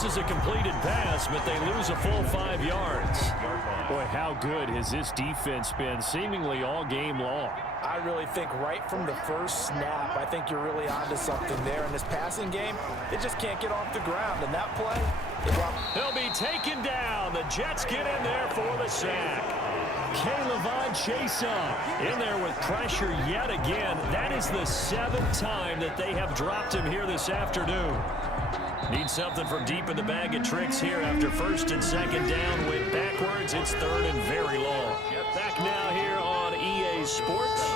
forces a completed pass, but they lose a full 5 yards. Boy, how good has this defense been seemingly all game long? I really think right from the first snap, I think you're really onto something there. In this passing game, they just can't get off the ground. And that play, they'll be taken down. The Jets get in there for the sack. K'Lavon Chaisson in there with pressure yet again. That is the 7th time that they have dropped him here this afternoon. Need something from deep in the bag of tricks here after 1st and 2nd down. Went backwards. It's 3rd and very long. Back now here on EA Sports.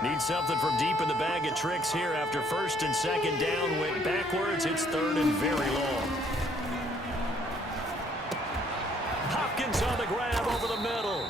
Need something from deep in the bag of tricks here after 1st and 2nd down. Went backwards. It's 3rd and very long. Hopkins on the grab over the middle.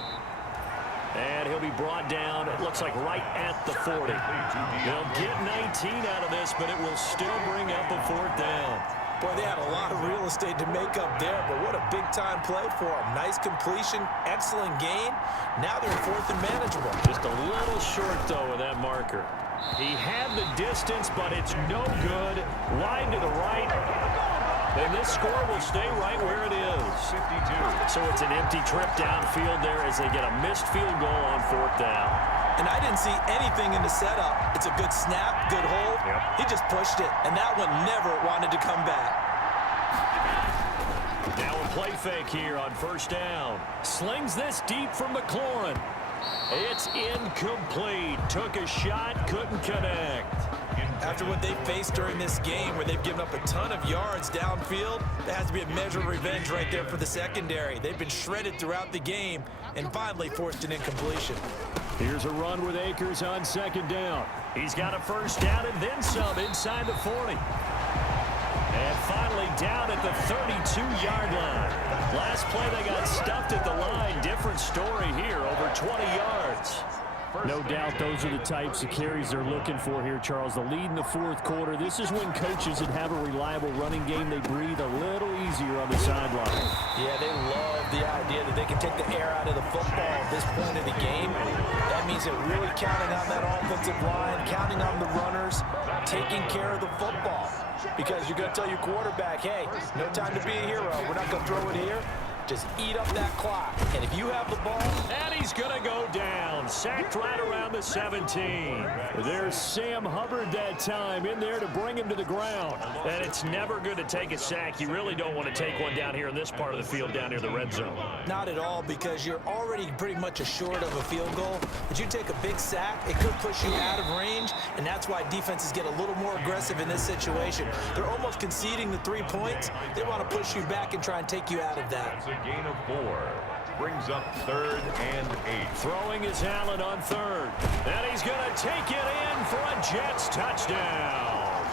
And he'll be brought down, it looks like right at the 40. They'll get 19 out of this, but it will still bring up a 4th down. Boy, they had a lot of real estate to make up there, but what a big-time play for them. Nice completion, excellent gain. Now they're 4th and manageable. Just a little short, though, with that marker. He had the distance, but it's no good. Wide to the right. And this score will stay right where it is. 52. So it's an empty trip downfield there as they get a missed field goal on 4th down. And I didn't see anything in the setup. It's a good snap, good hold. He just pushed it, and that one never wanted to come back. Now a play fake here on 1st down. Slings this deep from McLaurin. It's incomplete. Took a shot, couldn't connect. After what they faced during this game where they've given up a ton of yards downfield, there has to be a measure of revenge right there for the secondary. They've been shredded throughout the game and finally forced an incompletion. Here's a run with Akers on 2nd down. He's got a 1st down and then some inside the 40. And finally down at the 32-yard line. Last play they got stuffed at the line. Different story here, over 20 yards. No doubt those are the types of carries they're looking for here, Charles. The lead in the 4th quarter. This is when coaches that have a reliable running game, they breathe a little easier on the sideline. Yeah, they love the idea that they can take the air out of the football at this point of the game. That means they're really counting on that offensive line, counting on the runners, taking care of the football. Because you're going to tell your quarterback, hey, no time to be a hero. We're not going to throw it here. Just eat up that clock. And if you have the ball... And he's going to go down. Sacked right around the 17. There's Sam Hubbard that time in there to bring him to the ground. And it's never good to take a sack. You really don't want to take one down here in this part of the field, down near the red zone. Not at all, because you're already pretty much assured of a field goal. But you take a big sack, it could push you out of range. And that's why defenses get a little more aggressive in this situation. They're almost conceding the 3 points. They want to push you back and try and take you out of that. Gain of 4 brings up 3rd and 8. Throwing is Allen on 3rd. And he's going to take it in for a Jets touchdown.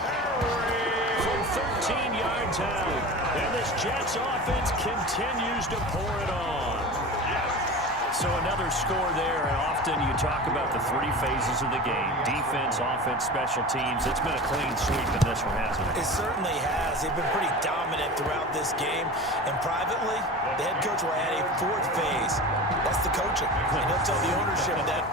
From 13 yards out. And this Jets offense continues to pour it on. So another score there, and often you talk about the 3 phases of the game. Defense, offense, special teams. It's been a clean sweep in this one, hasn't it? It certainly has. They've been pretty dominant throughout this game. And privately, the head coach will add a 4th phase. That's the coaching. And he'll tell the ownership that.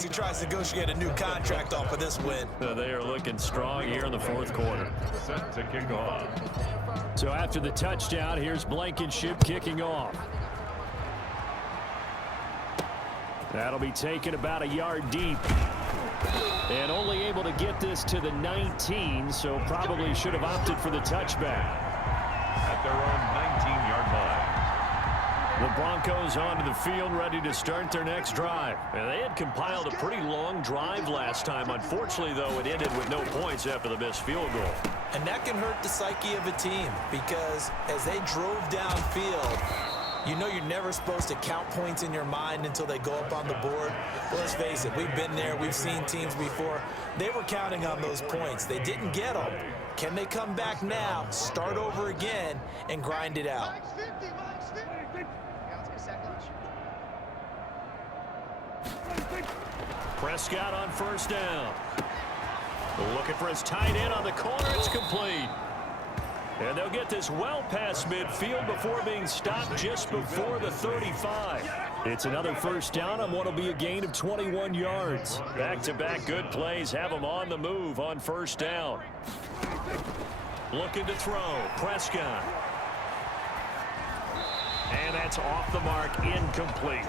He tries to negotiate a new contract off of this win. They are looking strong here in the 4th quarter. Set to kick off. So after the touchdown, here's Blankenship kicking off. That'll be taken about a yard deep. And only able to get this to the 19, so probably should have opted for the touchback. At their own 19-yard line. The Broncos onto the field, ready to start their next drive. And they had compiled a pretty long drive last time. Unfortunately, though, it ended with no points after the missed field goal. And that can hurt the psyche of a team, because as they drove downfield, you know you're never supposed to count points in your mind until they go up on the board. Well, let's face it, we've been there. We've seen teams before. They were counting on those points. They didn't get them. Can they come back now, start over again, and grind it out? Prescott on first down. Looking for his tight end on the corner. It's complete. And they'll get this well past midfield before being stopped just before the 35. It's another first down on what will be a gain of 21 yards. Back-to-back good plays have them on the move on first down. Looking to throw. Prescott. And that's off the mark, incomplete.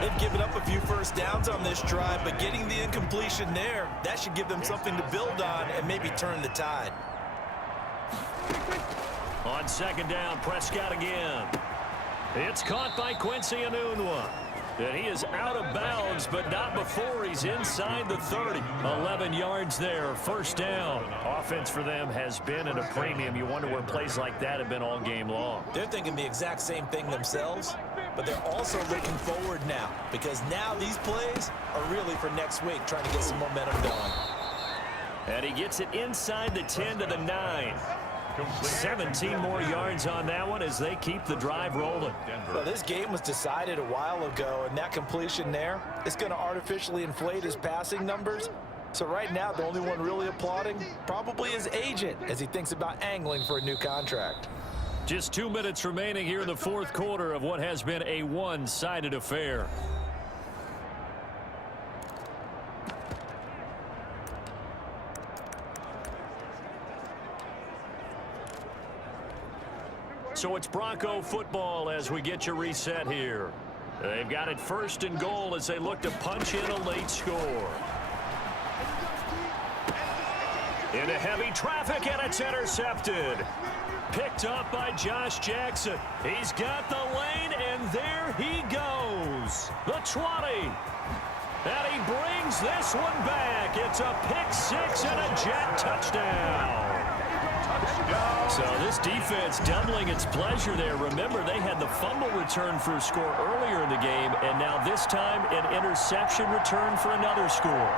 They've given up a few first downs on this drive, but getting the incompletion there, that should give them something to build on and maybe turn the tide. On second down, Prescott again. It's caught by Quincy Enunwa. And he is out of bounds, but not before he's inside the 30. 11 yards there, first down. Offense for them has been at a premium. You wonder where plays like that have been all game long. They're thinking the exact same thing themselves, but they're also looking forward now, because now these plays are really for next week, trying to get some momentum going. And he gets it inside the 10 to the 9. 17 more yards on that one as they keep the drive rolling. Well, this game was decided a while ago, and that completion there is going to artificially inflate his passing numbers. So right now, the only one really applauding probably his agent as he thinks about angling for a new contract. Just 2 minutes remaining here in the fourth quarter of what has been a one-sided affair. So it's Bronco football as we get you reset here. They've got it first and goal as they look to punch in a late score. Into heavy traffic, and it's intercepted. Picked up by Josh Jackson. He's got the lane, and there he goes. The 20. And he brings this one back. It's a pick six and a Jet touchdown. So this defense doubling its pleasure there. Remember, they had the fumble return for a score earlier in the game, and now this time an interception return for another score.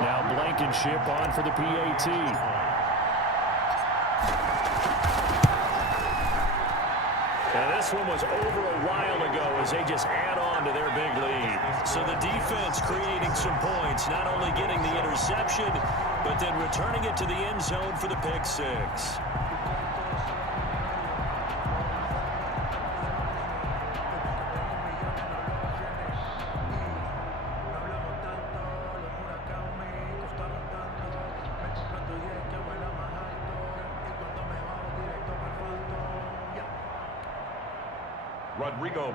Now Blankenship on for the PAT. And this one was over a while ago as they just add on to their big lead. So the defense creating some points, not only getting the interception, but then returning it to the end zone for the pick six.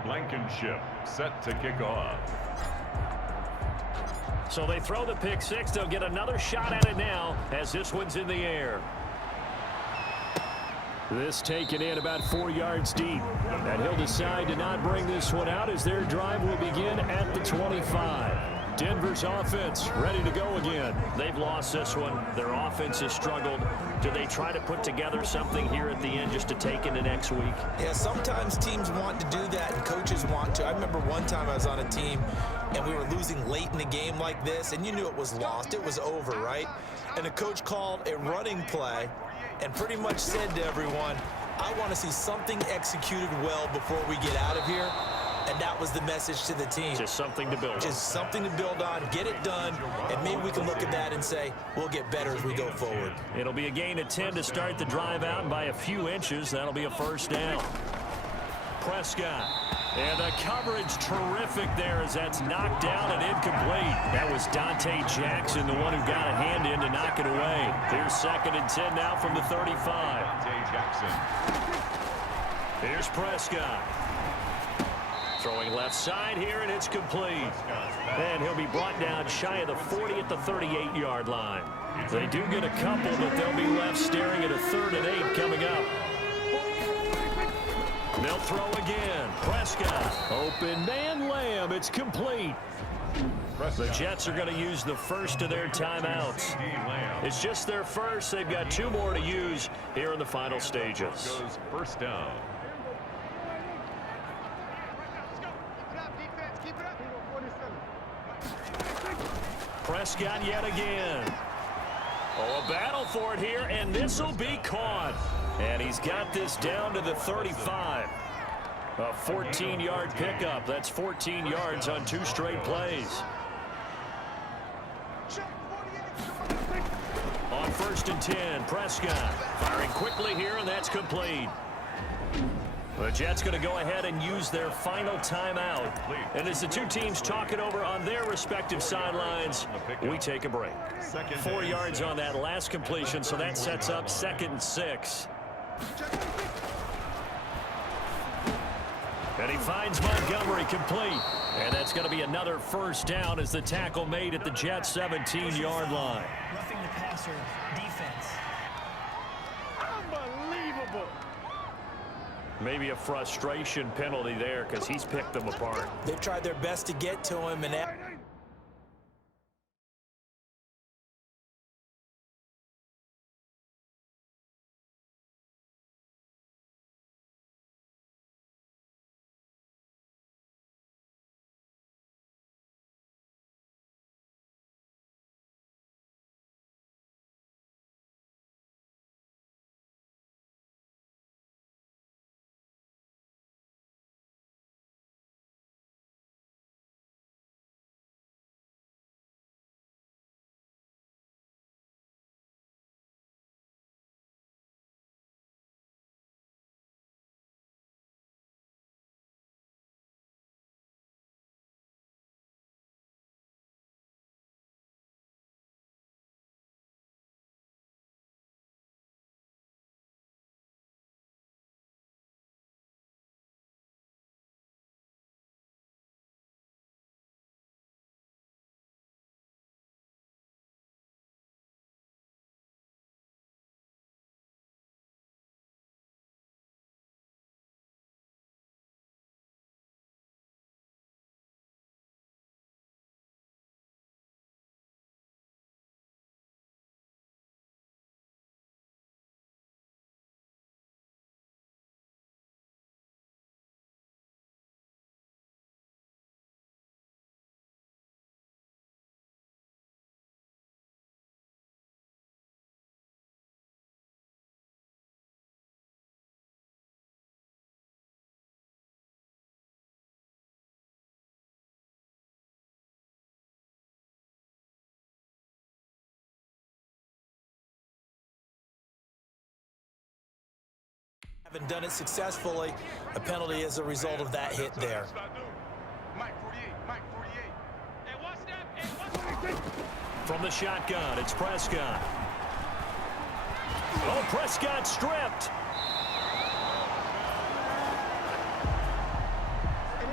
Blankenship set to kick off. So they throw the pick six. They'll get another shot at it now as this one's in the air. This taken in about 4 yards deep. And he'll decide to not bring this one out as their drive will begin at the 25. Denver's offense ready to go again. They've lost this one. Their offense has struggled. Do they try to put together something here at the end just to take into next week? Yeah, sometimes teams want to do that and coaches want to. I remember one time I was on a team and we were losing late in the game like this, and you knew it was lost. It was over, right? And the coach called a running play and pretty much said to everyone, I want to see something executed well before we get out of here. And that was the message to the team. Just something to build on. Just something to build on, get it done, and maybe we can look at that and say, we'll get better as we go forward. It'll be a gain of 10 to start the drive out, and by a few inches, that'll be a first down. Prescott. And the coverage terrific there as that's knocked down and incomplete. That was Dante Jackson, the one who got a hand in to knock it away. Here's 2nd and 10 now from the 35. Dante Jackson. Here's Prescott. Throwing left side here, and it's complete. And he'll be brought down shy of the 40 at the 38-yard line. They do get a couple, but they'll be left staring at a 3rd and 8 coming up. They'll throw again. Prescott. Open man, Lamb. It's complete. The Jets are going to use the first of their timeouts. It's just their first. They've got 2 more to use here in the final stages. Goes first down. Prescott yet again. Oh, a battle for it here, and this will be caught. And he's got this down to the 35. A 14-yard pickup. That's 14 yards on 2 straight plays. On 1st and 10, Prescott firing quickly here, and that's complete. The Jets going to go ahead and use their final timeout. And as the 2 teams talk it over on their respective sidelines, we take a break. 4 yards on that last completion, so that sets up 2nd and 6. And he finds Montgomery complete. And that's going to be another first down as the tackle made at the Jets' 17-yard line. Roughing the passer defense. Unbelievable. Maybe a frustration penalty there because he's picked them apart. They've tried their best to get to him, and haven't done it successfully. A penalty as a result of that hit there. From the shotgun, it's Prescott. Oh, Prescott stripped.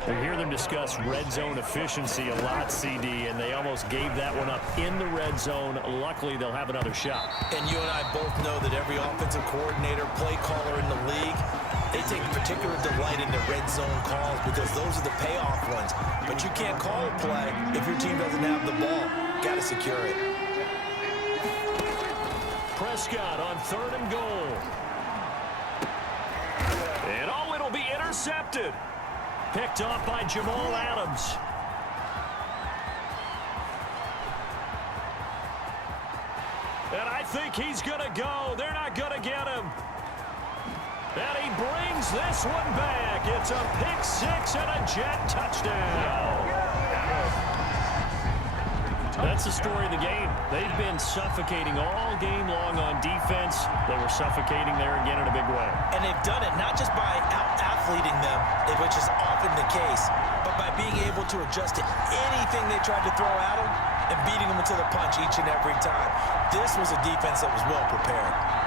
We hear them discuss red zone efficiency a lot, CD, and they almost gave that one up in the red zone. Luckily, they'll have another shot. And you and I both know that every offensive coordinator, play caller in the league, they take particular delight in the red zone calls because those are the payoff ones. But you can't call a play if your team doesn't have the ball. Got to secure it. Prescott on 3rd and goal. And oh, it'll be intercepted. Picked off by Jamal Adams. And I think he's going to go. They're not going to get him. And he brings this one back. It's a pick 6 and a Jet touchdown. That's the story of the game. They've been suffocating all game long on defense. They were suffocating there again in a big way. And they've done it not just by out-athleting them, which is often the case, but by being able to adjust to anything they tried to throw at them and beating them into the punch each and every time. This was a defense that was well prepared.